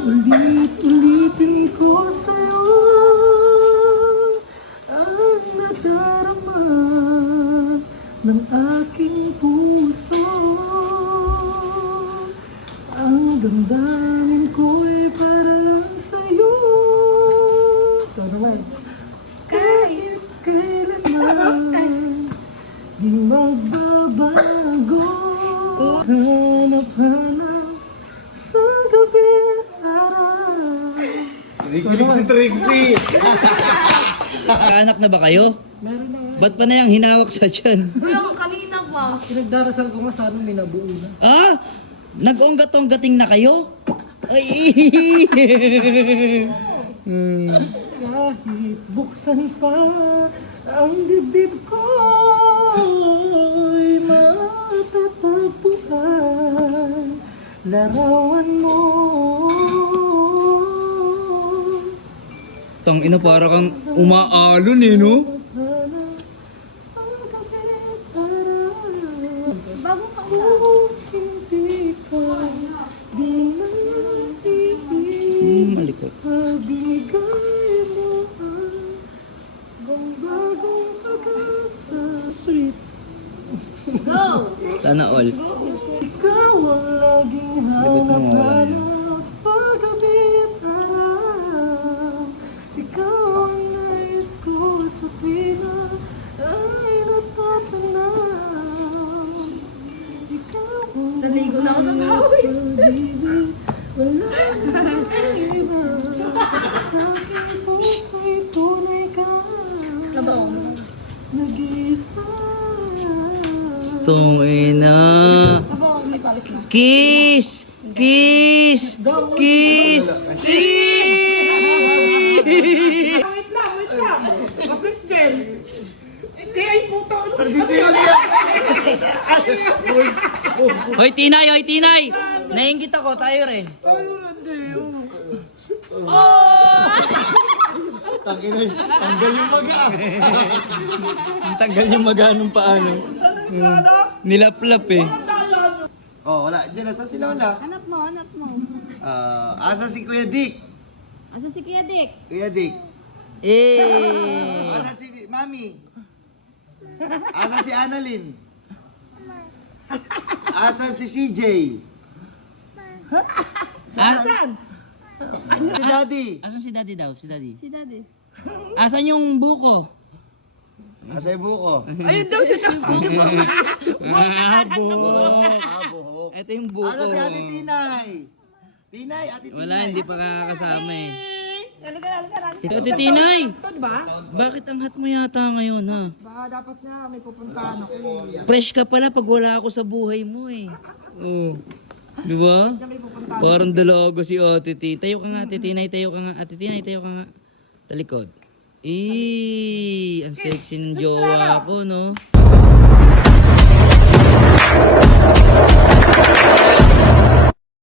Ulit-ulitin ko sa'yo ang nadarama ng aking puso. Ang damdamin ko'y para lang sa'yo. Ito naman. Kahit kailanman di magbabago. Hanap-hanap sa gabi araw. Rinig si Trixie! Kaanak na ba kayo? Meron na nga. Ba't pa na yung hinawak sa tiyan? Kuya, kanina pa. Pinagdarasal ko nga sana may nabuo na. Ah? Nag-onggat-onggating na kayo? Ay! Kahit buksan pa ang dibdib ko'y matatagpuan larawan mo. Tang ina, para kang umaalon eh, no? Sa gabi araw, Bago ka na. kung hindi ka di naisipin, Malikot. pabigay mo ang bagong pag-asa. Sweet. Go! Sana all. Ikaw ang laging hanap-hanap sa gabi at araw. Ikaw ang nais ko sa tuwina ay natatanaw. Ikaw ang Naligo na ako sa pawis. pag-ibig, wala nang iba. Sa aking puso'y tunay ka, Nabaw. nag-iisa. Tong ina. Nabaw, may palis na. Kiss! Kiss! Kiss! Wait lang. Mabilis din. Hindi, ay puto. Dito yun yan! Hoy, Tinay! Hoy, Tinay! Nainggit ako, tayo rin. Tangina, tanggal yung maga. Ang tanggal yung maganong paano. Nilaplap eh. Oh, wala. Diyan, nasa sila wala? Hanap mo, hanap mo. Asa si Kuya Dick? Asa si Kuya Dick? Kuya Dick. Eh! Asa si Mami? Asa si Annalyn? Asa si CJ? Asan? Si Daddy? Asan si Daddy daw? Si Daddy. Si Daddy. Asan yung buko? Asa yung buko? Ayun daw siya daw. Buhok. Buhok. Ito yung buko. Asa si Ate Tinay? Tinay, Ate Tinay. Wala, hindi pa kakasama eh. Halika. Ate Tinay! Ito, diba? Bakit ang hat mo yata ngayon ha? Baka dapat nga may pupuntahan ako. Fresh ka pala pag wala ako sa buhay mo eh. Oh. Di ba? May pupuntahan. Parang dalago si Ate Tinay. Tayo ka nga, Ate Tinay. Tayo ka nga. Ate Tinay, tayo ka nga. Talikod. Ang sexy ng jowa ko, no?